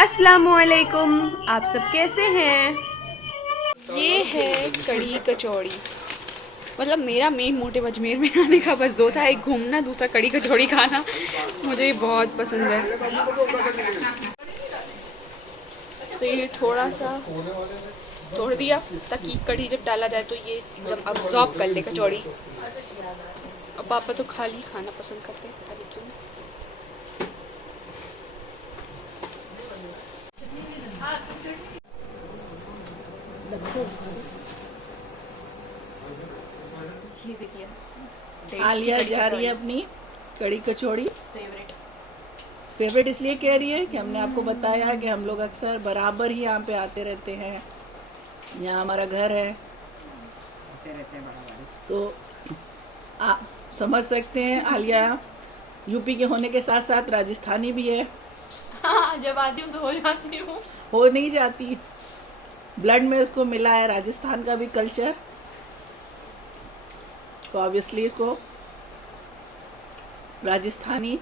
अस्सलामुअलैकुम, आप सब कैसे हैं। ये है कढ़ी कचौड़ी। मतलब मेरा मेन मोटिव अजमेर में आने का बस दो था, एक घूमना, दूसरा कढ़ी कचौड़ी खाना। मुझे ये बहुत पसंद है। तो ये थोड़ा सा तोड़ दिया ताकि कढ़ी जब डाला जाए तो ये एकदम अब्जॉर्ब कर ले कचौड़ी। और पापा तो खाली खाना पसंद करते हैं, पता नहीं क्यों। ये देखिए आलिया जा रही है अपनी कढ़ी कचौड़ी फेवरेट इसलिए कह रही है कि हमने आपको बताया कि हम लोग अक्सर बराबर ही यहाँ पे आते रहते हैं, यहाँ हमारा घर है, तो आप समझ सकते हैं आलिया यूपी के होने के साथ साथ राजस्थानी भी है। हाँ, जब आती हूँ तो हो जाती हूँ। हो नहीं जाती, ब्लड में उसको मिला है राजस्थान का भी कल्चर, तो ऑब्वियसली इसको राजस्थानी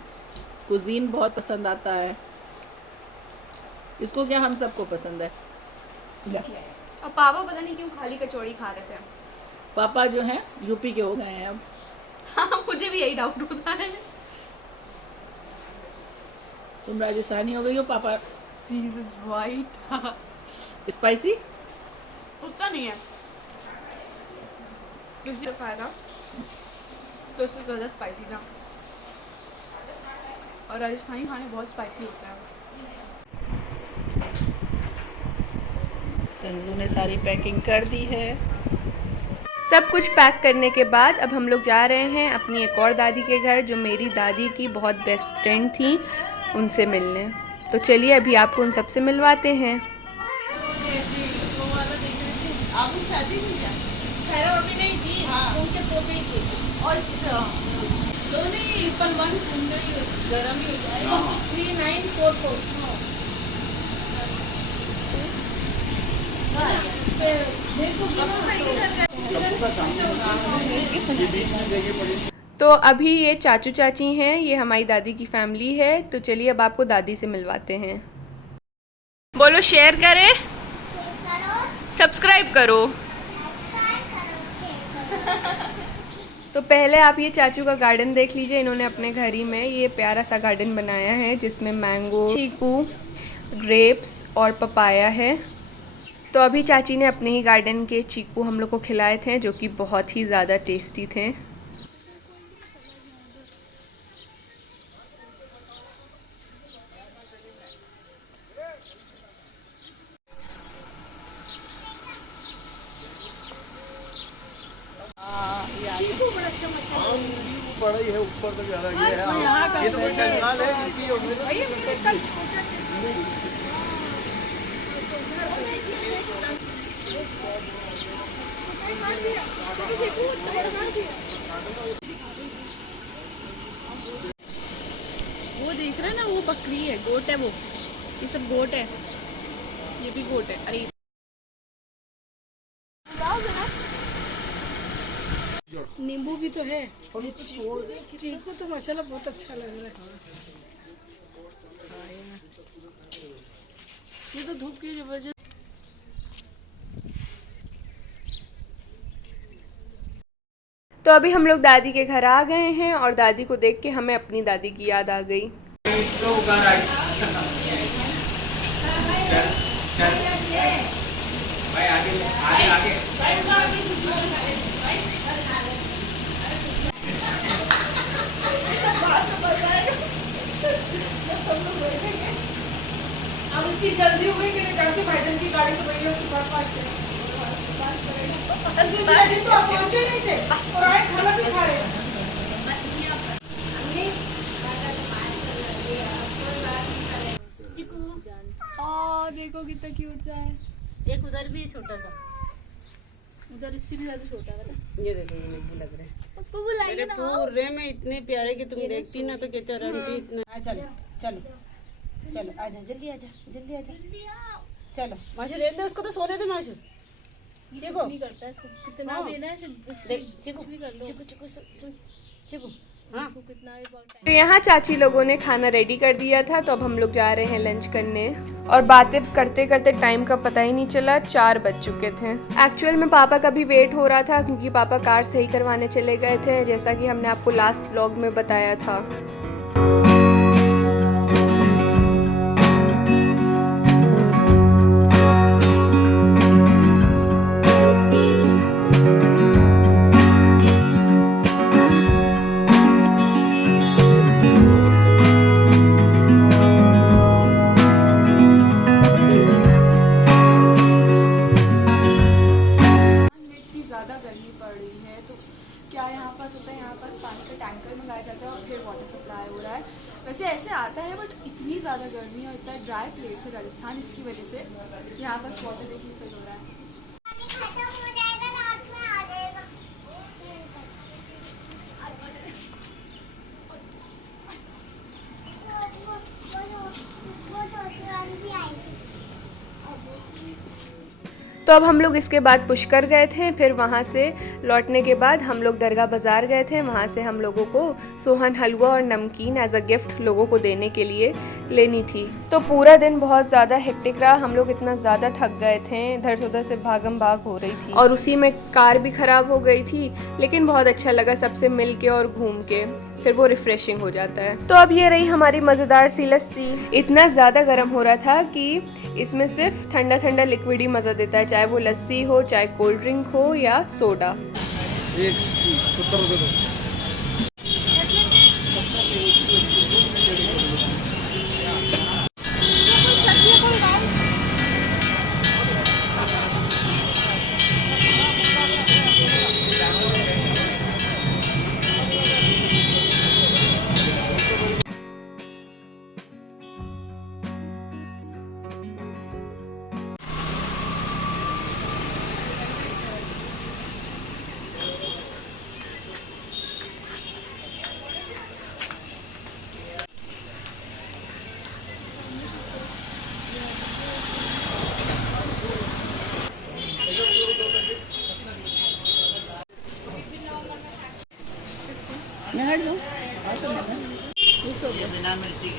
कुजीन बहुत पसंद आता है। इसको क्या, हम सबको पसंद है। और पापा पता नहीं क्यों खाली कचौड़ी खा रहे थे। पापा जो हैं यूपी के हो गए हैं अब। हाँ, मुझे भी यही डाउट होता है। तुम राजस्थानी हो गई हो, पापा सीज वाइट। स्पाइसी उतना नहीं है, जो खाएगा तो उससे ज़्यादा स्पाइसी था। और राजस्थानी खाने बहुत स्पाइसी होता है। तंजू ने सारी पैकिंग कर दी है। सब कुछ पैक करने के बाद अब हम लोग जा रहे हैं अपनी एक और दादी के घर, जो मेरी दादी की बहुत बेस्ट फ्रेंड थी, उनसे मिलने। तो चलिए अभी आपको उन सबसे मिलवाते हैं। आपकी शादी हुई है? सारा अभी नहीं थी, उनके पोते की। अच्छा, तो नहीं पर वन गरम ही हो जाएगा। 3944। तो अभी ये चाचू चाची हैं, ये हमारी दादी की फैमिली है। तो चलिए अब आपको दादी से मिलवाते हैं। बोलो, शेयर करें, सब्सक्राइब करो। तो पहले आप ये चाचू का गार्डन देख लीजिए। इन्होंने अपने घर ही में ये प्यारा सा गार्डन बनाया है, जिसमें मैंगो, चीकू, ग्रेप्स और पपाया है। तो अभी चाची ने अपने ही गार्डन के चीकू हम लोग को खिलाए थे, जो कि बहुत ही ज़्यादा टेस्टी थे। बड़ा ही है, ऊपर तक जा रहा है। ये तो कोई जंगल है जिसकी वो देख रहे हैं ना, वो बकरी है, गोट है वो। ये सब गोट है, ये भी गोट है। अरे नींबू भी तो है। चीकू तो माशाल्लाह बहुत अच्छा लग रहा है। ये तो धूप की वजह। तो अभी हम लोग दादी के घर आ गए हैं और दादी को देख के हमें अपनी दादी की याद आ गई। अब इतनी जल्दी हो गई कि नहीं जानती भाईजान की गाड़ी तो भैया सुबह अभी तो आप पहुंचे नहीं थे और आए खाना भी खा रहे। देखो कितना क्यूट सा है। एक उधर भी छोटा सा, उधर इससे भी ज्यादा छोटा है। ये देखो, ये नींबू लग रहा है। उसको बुलाइए ना। पूरे में इतने प्यारे कि तुम देखती ना तो कहते आंटी इतना। चलो चलो चलो, आजा जल्दी, आजा जल्दी, आजा चलो। माशू दे दे उसको, तो सोने दे माशू। कुछ नहीं करता है इसको, कितना भी ना देख चिकू, चिकू चिकू सुन, चिकू तो यहाँ चाची लोगों ने खाना रेडी कर दिया था, तो अब हम लोग जा रहे हैं लंच करने। और बातें करते करते टाइम का पता ही नहीं चला, 4 बज चुके थे। एक्चुअल में पापा का भी वेट हो रहा था क्योंकि पापा कार सही करवाने चले गए थे, जैसा कि हमने आपको लास्ट व्लॉग में बताया था। वैसे ऐसे आता है बट इतनी ज़्यादा गर्मी और इतना ड्राई प्लेस है राजस्थान, इसकी वजह से यहाँ पास वाटर लेकिन फील हो रहा है। तो अब हम लोग इसके बाद पुष्कर गए थे, फिर वहाँ से लौटने के बाद हम लोग दरगाह बाज़ार गए थे। वहाँ से हम लोगों को सोहन हलवा और नमकीन एज अ गिफ्ट लोगों को देने के लिए लेनी थी। तो पूरा दिन बहुत ज़्यादा हेक्टिक रहा, हम लोग इतना ज़्यादा थक गए थे, इधर से उधर से भागम भाग हो रही थी और उसी में कार भी ख़राब हो गई थी। लेकिन बहुत अच्छा लगा सबसे मिल के और घूम के, फिर वो रिफ्रेशिंग हो जाता है। तो अब ये रही हमारी मज़ेदार सी लस्सी। इतना ज़्यादा गर्म हो रहा था कि इसमें सिर्फ ठंडा ठंडा लिक्विड ही मज़ा देता है, चाहे वो लस्सी हो, चाहे कोल्ड ड्रिंक हो या सोडा। मैं हट जाऊँ? तो खुश हो गया बिना मिर्ची।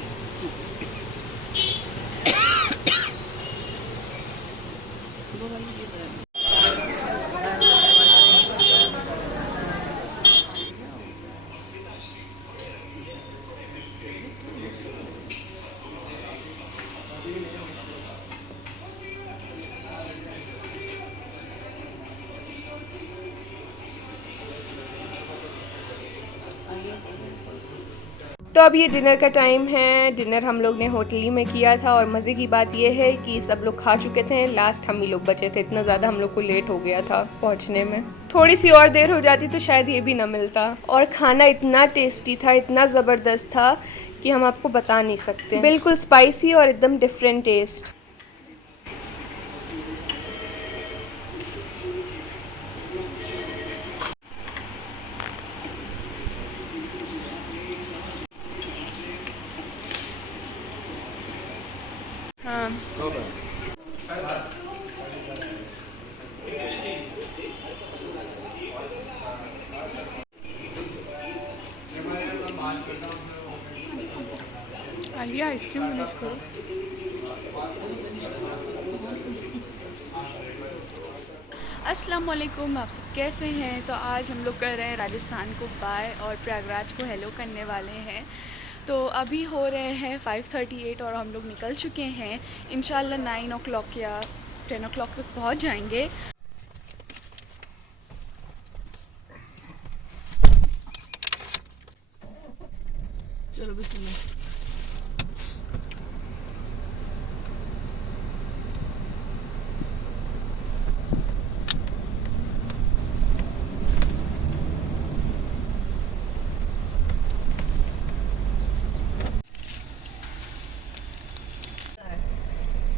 तो अब ये डिनर का टाइम है। डिनर हम लोग ने होटल ही में किया था और मज़े की बात ये है कि सब लोग खा चुके थे, लास्ट हम ही लोग बचे थे। इतना ज़्यादा हम लोग को लेट हो गया था पहुंचने में, थोड़ी सी और देर हो जाती तो शायद ये भी ना मिलता। और खाना इतना टेस्टी था, इतना ज़बरदस्त था कि हम आपको बता नहीं सकते। बिल्कुल स्पाइसी और एकदम डिफरेंट टेस्ट। हाँ आलिया आइसक्रीम फिनिश करो। अस्सलाम वालेकुम, आप सब कैसे हैं? तो आज हम लोग कर रहे हैं राजस्थान को बाय और प्रयागराज को हेलो करने वाले हैं। तो अभी हो रहे हैं 5:38 और हम लोग निकल चुके हैं। इंशाल्लाह 9 o'clock या 10 o'clock तक पहुंच जाएंगे। चलो बिस्मिल्लाह।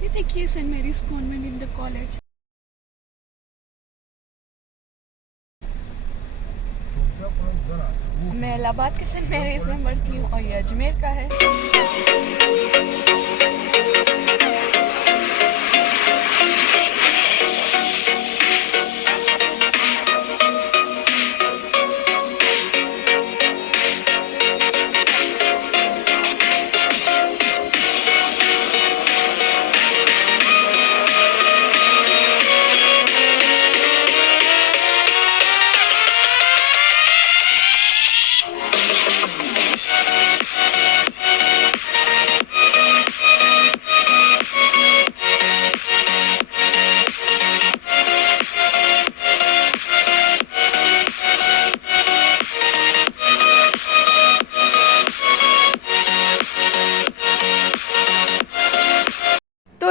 ये देखिए Saint Mary's convent in the college. मैं इलाहाबाद के सेंट मैरीज में पढ़ती हूँ और ये अजमेर का है।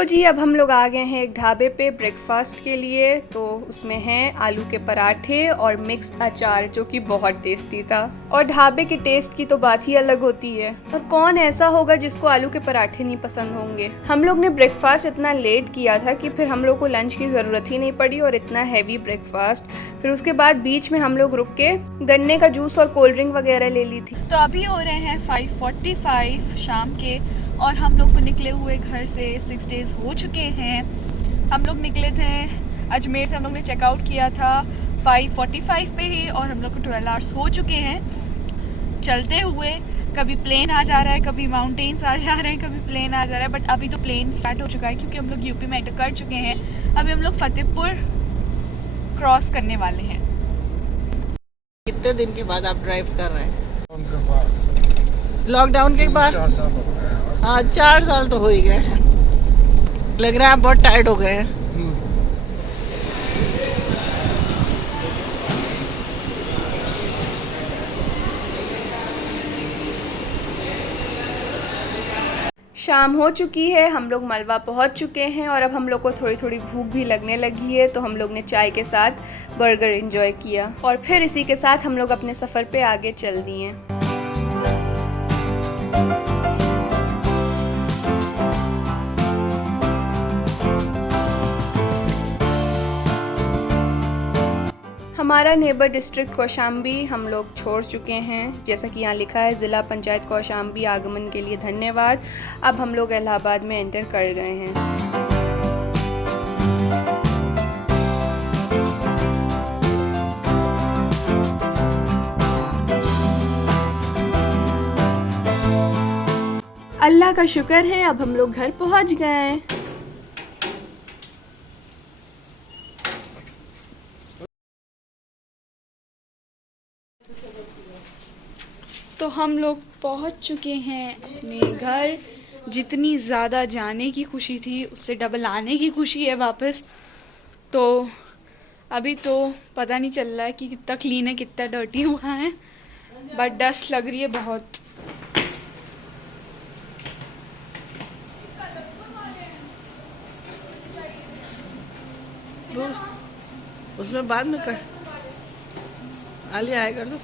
तो जी अब हम लोग आ गए हैं एक ढाबे पे ब्रेकफास्ट के लिए। तो उसमें हैं आलू के पराठे और मिक्स्ड अचार जो कि बहुत टेस्टी था। और ढाबे के टेस्ट की तो बात ही अलग होती है। और कौन ऐसा होगा जिसको आलू के पराठे नहीं पसंद होंगे। हम लोग ने ब्रेकफास्ट इतना लेट किया था कि फिर हम लोग को लंच की ज़रूरत ही नहीं पड़ी और इतना हैवी ब्रेकफास्ट। फिर उसके बाद बीच में हम लोग रुक के गन्ने का जूस और कोल्ड ड्रिंक वगैरह ले ली थी। तो अभी हो रहे हैं 5:45 शाम के और हम लोग को निकले हुए घर से 6 डेज़ हो चुके हैं। हम लोग निकले थे अजमेर से, हम लोग ने चेकआउट किया था 5:45 पे ही और हम लोग को 12 आवर्स हो चुके हैं चलते हुए। कभी प्लेन आ जा रहा है, कभी माउंटेन्स आ जा रहे हैं, कभी प्लेन आ जा रहा है, बट अभी तो प्लेन स्टार्ट हो चुका है क्योंकि हम लोग यूपी में एंटर कर चुके हैं। अभी हम लोग फतेहपुर क्रॉस करने वाले हैं। कितने दिन के बाद आप ड्राइव कर रहे हैं? उनके बाद लॉकडाउन के बाद 4 साल हो गए हैं। हाँ 4 साल तो हो ही गए हैं। लग रहा है आप बहुत टायर्ड हो गए हैं। शाम हो चुकी है, हम लोग मलवा पहुंच चुके हैं और अब हम लोग को थोड़ी थोड़ी भूख भी लगने लगी है। तो हम लोग ने चाय के साथ बर्गर एंजॉय किया और फिर इसी के साथ हम लोग अपने सफ़र पे आगे चल दिए। हमारा नेबर डिस्ट्रिक्ट कौशाम्बी हम लोग छोड़ चुके हैं। जैसा कि यहाँ लिखा है ज़िला पंचायत कौशाम्बी आगमन के लिए धन्यवाद। अब हम लोग इलाहाबाद में एंटर कर गए हैं। अल्लाह का शुक्र है अब हम लोग घर पहुँच गए। तो हम लोग पहुंच चुके हैं अपने घर। जितनी ज़्यादा जाने की खुशी थी उससे डबल आने की खुशी है वापस। तो अभी तो पता नहीं चल रहा है कि कितना क्लीन है कितना डर्टी हुआ है, बट डस्ट लग रही है बहुत। उसमें बाद में कर आलिया आए कर दो।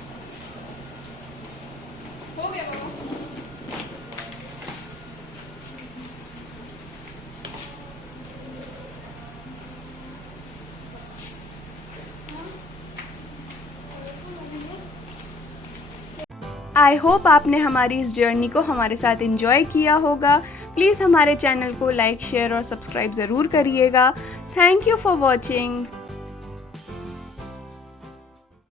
आई होप आपने हमारी इस जर्नी को हमारे साथ एंजॉय किया होगा। प्लीज़ हमारे चैनल को लाइक, शेयर और सब्सक्राइब ज़रूर करिएगा। Thank you for watching.